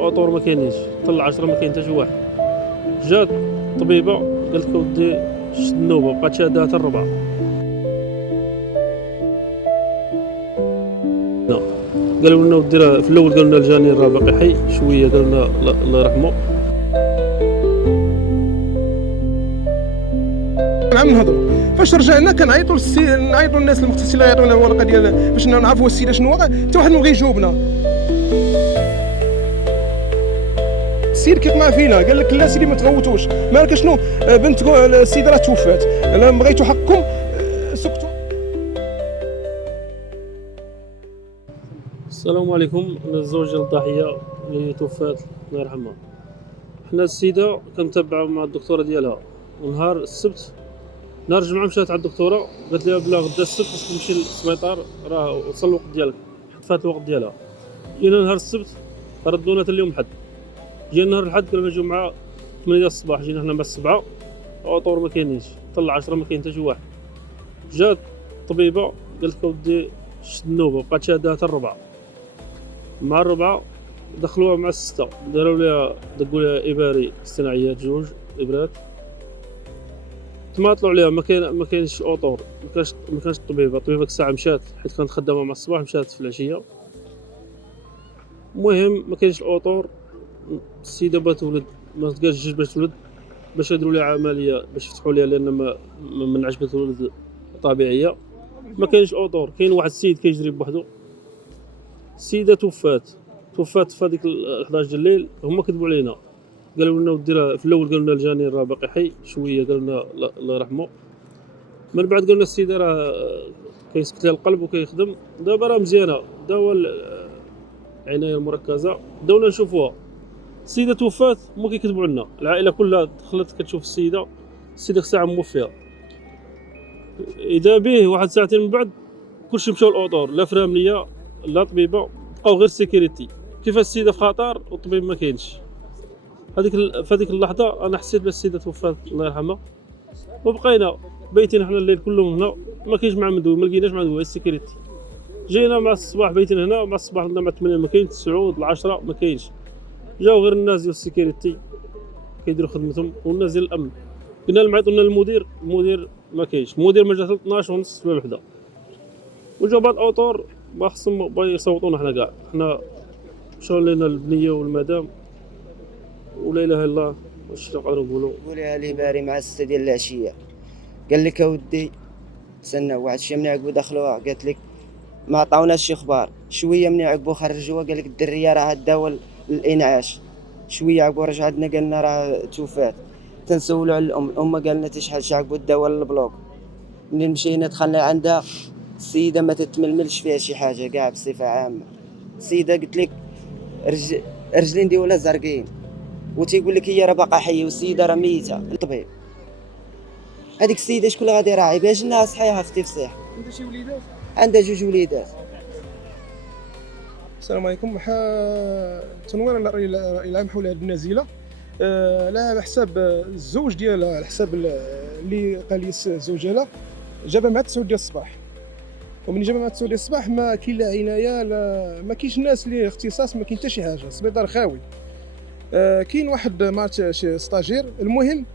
الاطور ما كاينينش، حتى ل10 ما كاين حتى شي واحد. جات طبيبه قالت لك اودي شد النوبه، بقات شادها حتى الربعه. قالوا لنا ودي راه في الاول قالوا لنا الجاني راه باقي حي شويه، قالوا لنا الله يرحمه. عم نهضروا فاش رجعنا كنعيطوا نعيطوا للناس المختصين يعطيونا الورقه ديال باش نعرفوا السيده شنو واقع، حتى واحد ما بغى يجاوبنا. السيد كيقمع فينا قال لك لا سيدي ما تغوتوش، مالك شنو بنت السيده راه توفات، انا بغيتوا حقكم سكتوا. السلام عليكم. انا الزوج ديال الضحيه اللي توفات الله يرحمها. حنا السيده كنتبعوا مع الدكتوره ديالها، ونهار السبت نهار الجمعه مشات على الدكتوره قالت لها بلا غدا السبت خصك تمشي للسبيطار راه وصل الوقت ديالك، حيت فات الوقت ديالها. جينا نهار السبت ردونا حتى اليوم الحد. جينا نهار الحد قالوا نجيو مع 8 ديال الصباح، جينا حنا مع 7 الاطور ما كاينينش، حتى ل10 ما كاين حتى شي واحد. جات طبيبه قالت لك اودي شد النوبه، بقات شادها حتى الربعه. مع الربعه دخلوها مع 6 داروا ليها دقوا ليها اباري اصطناعيات، 2 ابرات تماطلوا عليها. ما كاينش اوطور، ما كانش الطبيبه ديك الساعه مشات حيت كانت خدامه مع الصباح، مشات في العشيه. المهم ما كاينش الاوطور. السيده بغات تولد ما تلقاش الجوج باش تولد، باش يديروا لها عمليه باش يفتحوا لها لان ما عجبتها تولد طبيعيه. ما كاينش اوطور. كاين واحد السيد كيجري بوحدو. السيده توفات في هذيك 11 ديال الليل. هما كذبوا علينا، قالوا لنا ودي راه في الاول قالوا لنا الجاني راه باقي حي شويه، قالوا لنا الله يرحمه. من بعد قالوا لنا السيده راه كيسكت لها القلب وكيخدم، دابا راه مزيانه، داوا العنايه المركزه داونا نشوفوها. السيده توفات هما كيكذبوا علينا، العائله كلها دخلت كتشوف السيده الساعه موفيه. اذا به واحد ساعتين من بعد كلشي مشاو للاوطور، لا فرامليه لا طبيبه، بقاو غير سيكوريتي. كيفاش السيده في خطر والطبيب ما كاينش. في هذيك اللحظه انا حسيت بان السيده توفات الله يرحمها. وبقينا بيتين حنا الليل كلهم هنا، ما كاينش مع مدوي، ما لقيناش مع مدوي السيكوريتي. جينا مع الصباح بيتين هنا، مع الصباح مع 8 ما كاينش، 9 10 ما كاينش. جاو غير الناس ديال السيكوريتي كيديروا خدمتهم، والناس ديال الامن. قلنا لهم عيطوا لنا المدير ما كاينش. المدير ما جا حتى 12 ونص ولا وحده. وجاو بعض الاوطور ما خصهم يصوتونا حنا كاع. حنا مشاو لنا البنيه والمدام ولا اله الا الله. واش نقدروا نقولوا؟ قولها لي باري مع 6 ديال العشيه، قال لك اودي تسنى واحد الشيء من عقبو دخلوها، قالت لك ما عطاوناش شي اخبار. شويه من عقبو خرجوها قال لك الدريه راه داو الانعاش. شويه عقبو رجع عندنا قالنا راه توفات. تنسولوا على الام قالنا حتى شحال عقبو داو للبلوك. منين مشينا دخلنا عندها السيده ما تتململش فيها شي حاجه كاع بصفه عامه. السيده قلت لك رجلين ديالها زرقين، وتيقول لك هي راه باقا حيه والسيده راه ميته. الطبيب هذيك السيده شكون اللي غادي يراعي باش الناس صحيحه في تفصيح؟ عندها شي وليدات؟ عندها 2 وليدات. السلام عليكم. تنوير الرأي العام حول هذه النازله. على حساب الزوج ديالها، على حساب اللي قال لي الزوج ديالها، جابها مع 9 ديال الصباح. ومن جابها مع 9 ديال الصباح ما كاين لا عنايه، لا ما كاينش الناس اللي اختصاص، ما كاين حتى شي حاجه، السبيطار خاوي. كاين واحد مات شي ستاجير. المهم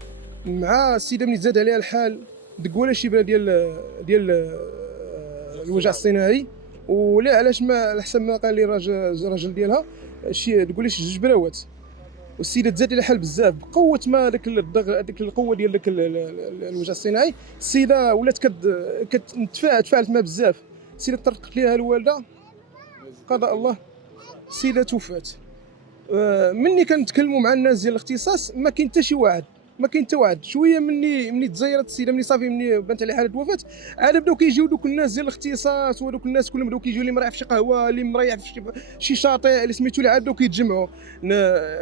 مع السيده ملي تزاد عليها الحال دقوا لها شي بلا ديال الوجع الصناعي. ولا علاش ما على حسب ما قال لي الراجل ديالها شي تقول لي شي 2 براوات. والسيده تزاد على الحال بزاف بقوه ما داك الضغط، ديك القوه ديال داك الوجع الصناعي. السيده ولات تفاعلت معها بزاف. السيده طرقت ليها الوالده قضاء الله، السيده توفات. مني كنتكلموا مع الناس ديال الاختصاص ما كاين حتى شي واحد، ما كاين حتى واحد. شويه مني تزيرت السيده، مني صافي مني بانت على حاله وفاه، عاد بداو كيجيو دوك الناس ديال الاختصاص، ودوك الناس كلهم بداو كيجيو اللي مريح في شي قهوه، اللي مريح في شي شاطئ اللي سميتو، اللي عاد بداو كيتجمعوا.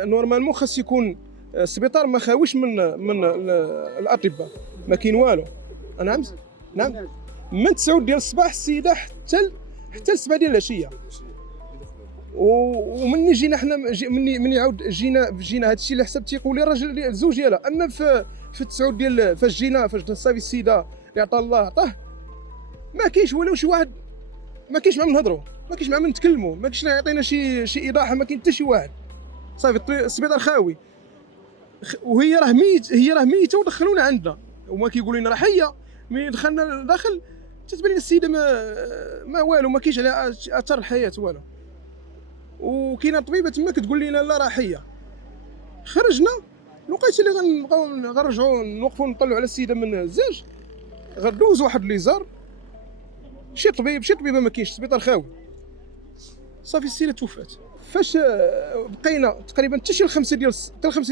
نورمالمون خاص يكون السبيطار ما خاويش من الاطباء، ما كاين والو. نعم من 9 ديال الصباح السيده حتى 7 ديال العشيه. ومني جينا حنا مني عاود جينا هذا الشيء اللي حسب تيقول لي الراجل الزوج ديالها. اما في التسعود ديال فاش جينا صافي السيده اللي عطا الله عطاه، ما كاينش ولا شي واحد، ما كاينش مع من نهضروا، ما كاينش مع من نتكلموا، ما كاينش يعطينا شي ايضاح، ما كاين حتى شي واحد. صافي السبيطار خاوي، وهي راه ميته ودخلونا عندنا، هما كيقولوا لنا راه حيه. ملي دخلنا لداخل تتبان لنا السيده ما والو، ما كاينش عليها اثر الحياه والو، وكاينه طبيبه تما كتقول لنا لا راه حيه. خرجنا لقيت اللي غنبقاو غنرجعوا نوقفوا نطلعوا على السيده من الزاج، غدوز واحد ليزار، شي طبيبه ما كاينش، السبيطار خاوي. صافي السيده توفات. فاش بقينا تقريبا حتى شي 5 ديال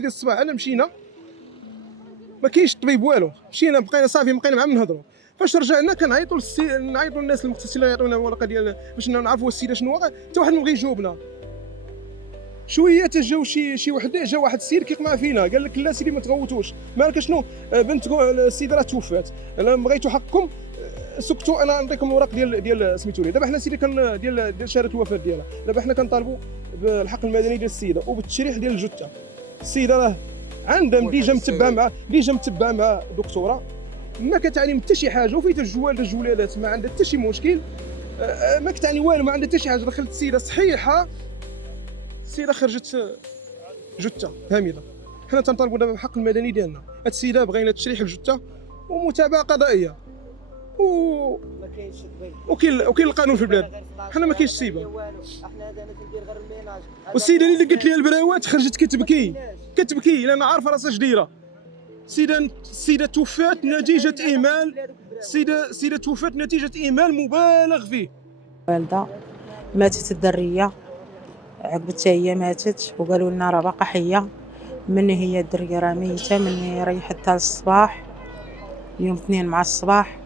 الصباح انا مشينا ما كاينش الطبيب والو، مشينا بقينا صافي بقينا مع نهضروا. فاش رجعنا كنعيطوا نعيطوا للناس المختصين يعطيونا الورقه ديال باش نعرفوا السيده شنو واقع، حتى واحد ما بغى يجاوبنا. شويه تجاو شي وحده، جا واحد السيد كيقمع فينا قال لك لا سيدي ما تغوتوش، مالك شنو بنت السيده راه توفات، انا بغيتو حقكم سكتوا، انا نعطيكم الوراق ديال سميتو لي. دابا حنا سيدي كان ديال شهاده الوفاه ديالها، دابا حنا كنطالبوا بالحق المدني ديال السيده وبالتشريح ديال الجثه. السيده راه عندها ديجا متبعه مع دكتوره ما كتعلم حتى شي حاجه، وفيت الجولالات ما عندها حتى شي مشكل، ما كتعني والو، ما عندها حتى شي حاجه. دخلت السيده صحيحه، السيده خرجت جثه هامده. حنا تنطالبوا دابا بالحق المدني ديالنا. هاد السيده بغينا تشريح الجثه ومتابعه قضائيه وكاين القانون في البلاد. حنا ما كاينش سيبه. والسيده اللي قالت لي البراوات خرجت كتبكي لان عارفه راسها اش دايره. السيده توفات نتيجه اهمال، السيده توفات نتيجه اهمال مبالغ فيه. والده ماتت الدريه، عقبت حتى هي ماتت، وقالوا لنا راه باقا حيه. مني هي الدريه راه ميته، مني ريحتها الصباح يوم 2 مع الصباح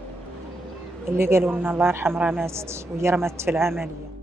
اللي قالوا لنا الله يرحم راه ماتت، وهي راه ماتت في العمليه.